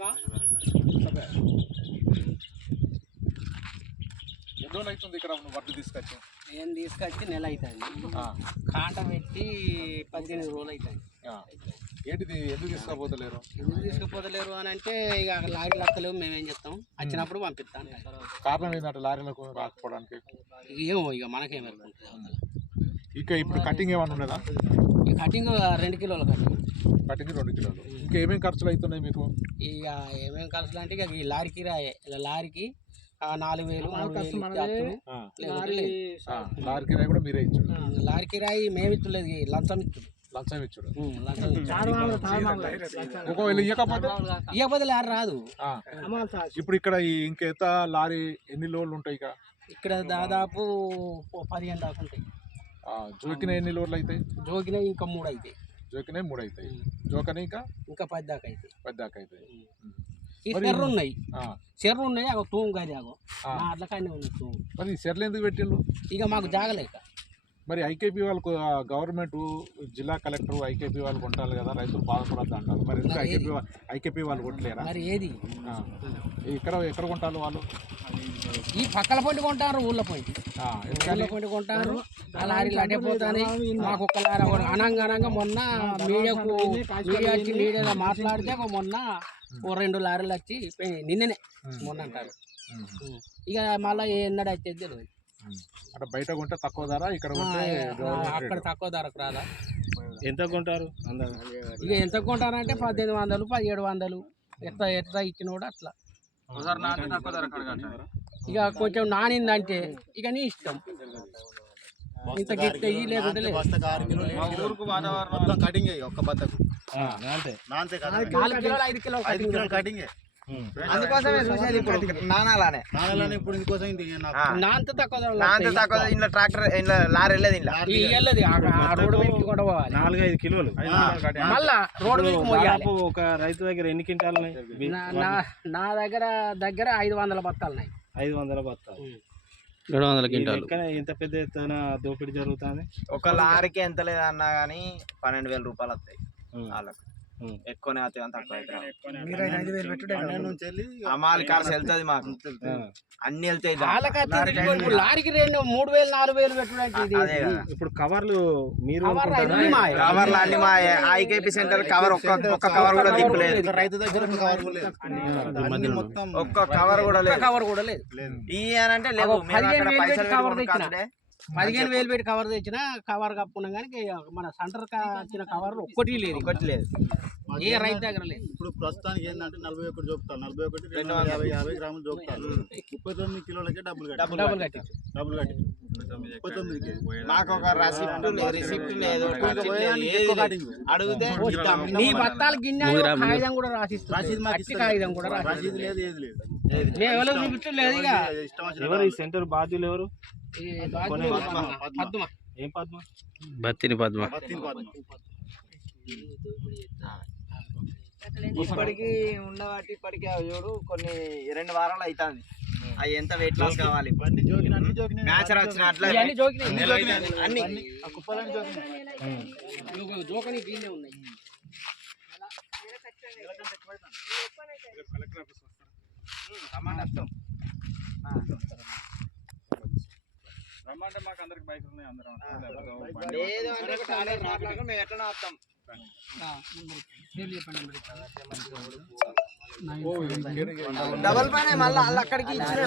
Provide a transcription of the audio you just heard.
ఎన్ని రోజులు అవుతుంది ఇక్కడ నువ్వు వడ్లు తీసుకొచ్చి? నేను తీసుకొచ్చి నెల అవుతుంది. కాంట పెట్టి 18 రోజులు అవుతుంది. ఏంటిది ఎందుకు తీసుకుపోతలేరు? ఎందుకు తీసుకుపోతలేరు అని అంటే ఇక లారీ లక్కలేవు, మేమేం చెప్తాం, వచ్చినప్పుడు పంపిస్తాం. కారణం ఏంటంటే లారీలకు రాకపోవడానికి? ఏమో ఇక మనకేం ఇంకా ఇప్పుడు కటింగ్ ఏమన్నా ఉన్నదా? ఈ కటింగ్ 2 కిలోల కటింగ్ 2 కిలోలు. ఇంకా ఏమేమి ఖర్చులు అవుతున్నాయి మీకు? ఇక ఏమేమి ఖర్చులు అంటే ఇక ఈ లారీకి లారీకి 4,000 లారీ కిరాయి కూడా మీరే ఇచ్చారు? లారీ కిరాయి మేము ఇచ్చలేదు, లంచం ఇచ్చుడు. లంచం ఇచ్చుడు. ఒకవేళ ఇవ్వకపోతే లారీ రాదు. ఇప్పుడు ఇక్కడ ఇంకెంత లారీ ఎన్ని లోడ్లు ఉంటాయి? ఇక్కడ దాదాపు 15 దాకా ఉంటాయి. జోకిన ఎన్ని లోడ్లు అవుతాయి? జోకిన ఇంకా 3 అవుతాయి. జోకిన 3 అవుతాయి. జోకని ఇంకా 10 దాకా అవుతాయి. 10 దాకా అవుతాయి. ఈ చెర్రు ఉన్నాయి, చెర్రు ఉన్నాయి. అగో తూము గది అగో అట్లా కానీ ఉన్నాయి తూము. మరి చెర్లు ఎందుకు పెట్టిళ్ళు? ఇక మాకు జాగలేక. మరి ఐకేపీ వాళ్ళకు గవర్నమెంట్ జిల్లా కలెక్టర్ ఐకేపీ వాళ్ళు కొంటారు కదా, రైతులు బాధపడద్దు అంటారు. మరి ఎందుకు ఐకేపీ వాళ్ళు కొట్టలేరా? మరి ఏది ఎక్కడ కొంటారు వాళ్ళు? ఈ పక్కల పొంటి కొంటారు, ఊళ్ళో పొంటి కొంటారు. ఆ లారీలు అటే పోతాయి. మాకు ఒక్క లారీ అనంగా మొన్న మీడియా వచ్చి మీడియాలో మాట్లాడితే మొన్న 2 లారీలు వచ్చి నిన్ననే మొన్న అంటారు. ఇక మళ్ళీ ఎన్నడూ వచ్చేది తెలియదు. అక్కడ బయట కొంటే తక్కువ ధర, ఇక్కడ అక్కడ తక్కువ ధరకు రాదా? ఎంత కొంటారు? ఇక ఎంత కొంటారంటే 1800 1700 ఎట్లా ఇచ్చినోడు అట్లా. ఇక కొంచెం నానిందంటే ఇక నీ ఇష్టం, ఇంత గిట్ట లేకుంటే లేదు. 4 కిలోలు 5 కిలోలు కటింగ్. అందుకోసమే చూసేది ఇప్పుడు నానాలనే ఇప్పుడు ఇందుకోసం నాంత తక్కువ ఇంట్లో ట్రాక్టర్ ఇంట్లో లారీ వెళ్ళదు. రోడ్డు మీద కొట్టవాలి 4-5 కిలోలు. మళ్ళా రోడ్డు మీద మోయాలి. ఒక రైతు దగ్గర ఎన్ని క్వింటాలు? నా దగ్గర 500 బత్తాలు ఉన్నాయి. 500 బత్తాలు, 700 క్వింటాలు. ఇంత పెద్ద ఎత్తున దోపిడీ జరుగుతుంది. ఒక లారీకి ఎంత లేదన్నా కానీ 12,000 రూపాయలు వస్తాయి వాళ్ళకు. ఎక్కువనే అవుతాయి, అంత తక్కువ అమ్మాలి కాల్సి వెళ్తుంది. మాకు అన్ని వెళ్తాయి. లారీకి 2,000 3,000 4,000 పెట్టుకోవడానికి. ఇప్పుడు కవర్లు మీరు కవర్లు అన్ని మా ఐకేపీ సెంటర్ కవర్ ఒక్క కవర్ కూడా దింపలేదు. రైతు దగ్గర ఒక్క కవర్ కూడా లేదు. కవర్ కూడా లేదు. ఇయ్యానంటే లేదు. 15,000 పెట్టి కవర్ తెచ్చిన కవర్ కప్పుకున్నాం కానీ మన సెంటర్ వచ్చిన కవర్ ఒక్కటి లేదు. ఏ రైతు దగ్గర లేదు. ఇప్పుడు ప్రస్తుతానికి ఏంటంటే 41 చూపుతాను, 41 250 గ్రాములు చూపుతాను. 39 కిలోలకే డబ్బులు కట్టి 39కి నాకు ఒక రిసిప్ట్ లేదు. అడిగితే నీ బత్తాల గిన్నె కాగితం కూడా రాసిస్తుంది. కాగితం కూడా రసీదు లేదు, ఏది లేదు. మేము ఎవరు చూపించలేదు. ఇక ఎవరు ఈ సెంటర్ బాధ్యులు? ఎవరు? పద్మ. ఏం పద్మ? బత్తిని పద్మ. ఇప్పటికి ఉండబట్టి ఇప్పటికి చూడు కొన్ని 2 వారాలు అవుతుంది. అవి ఎంత వెయిట్ లాస్ కావాలి? మ్యాచ్ వచ్చిన అట్లా అన్ని జోకని గిన్నె ఉన్నాయి. రమ్మంటే మాకు అందరికి బైక్ ఉన్నాయి. లేదు మేము ఎట్లా వస్తాం? డబల్ పైన మళ్ళీ అక్కడికి ఇచ్చిన